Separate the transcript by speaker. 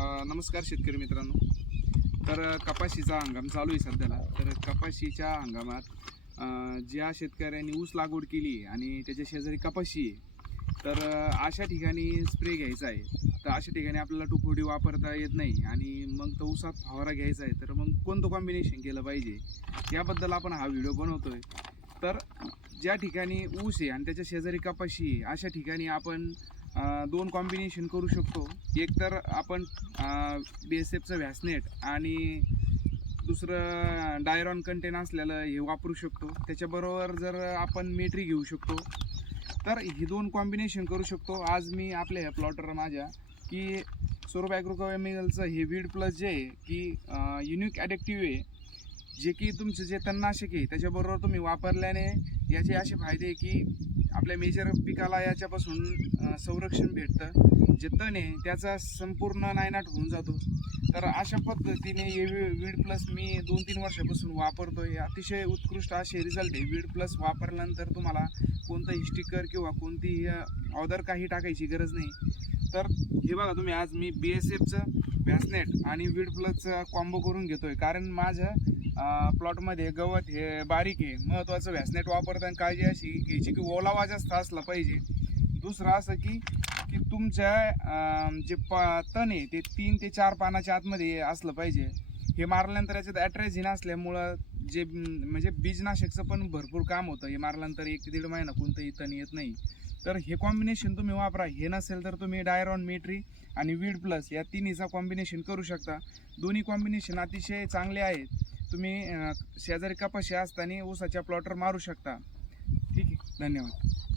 Speaker 1: नमस्कार शेतकरी मित्रांनो. तर कपाशीचा हंगाम चालू आहे सध्याला. तर कपाशीच्या हंगामात ज्या शेतकऱ्यांनी ऊस लागवड केली आणि त्याच्या शेजारी कपाशी आहे तर अशा ठिकाणी स्प्रे घ्यायचा आहे. तर अशा ठिकाणी आपल्याला टुफोडी वापरता येत नाही आणि मग तो ऊसात फवारा घ्यायचा आहे. तर मग कोणतं कॉम्बिनेशन केलं पाहिजे? याबद्दल आपण हा व्हिडिओ बनवतो आहे तर ज्या ठिकाणी ऊस आहे आणि त्याच्या शेजारी कपाशी आहे अशा ठिकाणी आपण दोन कॉम्बिनेशन करू शकतो. एक तर आपण बी एस एफचं व्हॅसनेट आणि दुसरं डायरॉन कंटेन असलेलं हे वापरू शकतो. त्याच्याबरोबर जर आपण मेट्री घेऊ शकतो तर ही दोन कॉम्बिनेशन करू शकतो. आज मी आपल्या ह्या प्लॉटर माझ्या की स्वरूप ॲग्रोकेमिकलचं हे वीड प्लस जे आहे की युनिक ॲडेक्टिव्ह आहे जे की तुमचे जे तणनाशक आहे त्याच्याबरोबर तुम्ही वापरल्याने याचे असे फायदे आहे की आपल्या मेजर पिकाला याच्यापासून संरक्षण भेटतं. जे तण आहे त्याचा संपूर्ण नायनाट होऊन जातो. तर अशा पद्धतीने हे वी- वीड प्लस मी दोन तीन वर्षापासून वापरतो आहे अतिशय उत्कृष्ट असे रिझल्ट आहे. वीड प्लस वापरल्यानंतर तुम्हाला कोणतंही स्टिकर किंवा कोणतीही ऑदर काही टाकायची गरज नाही. तर हे बघा तुम्ही आज मी बी एस एफचं व्हॅसनेट आणि वीड प्लसचा कॉम्बो करून घेतो आहे कारण माझं प्लॉटमध्ये गवत हे बारीक आहे महत्त्वाचं व्हॅसनेट वापरताना काळजी अशी घ्यायची की ओलावा जास्त असला पाहिजे. दुसरं असं की की तुमच्या जे पा तण आहे ते तीन ते चार पानाच्या आतमध्ये असलं पाहिजे. हे मारल्यानंतर याच्यात ॲट्रॅझिन असल्यामुळं जे म्हणजे बीजनाशकचं पण भरपूर काम होतं. हे मारल्यानंतर एक ते दीड महिना कोणतंही तण येत नाही. तर हे कॉम्बिनेशन तुम्ही वापरा. हे नसेल तर तुम्ही डायरॉन मेट्री आणि वीड प्लस या तिन्हीचा कॉम्बिनेशन करू शकता. दोन्ही कॉम्बिनेशन अतिशय चांगले आहेत. तुम्ही शेजारी कपाशी असताना ऊसाच्या प्लॉटर मारू शकता. ठीक आहे धन्यवाद.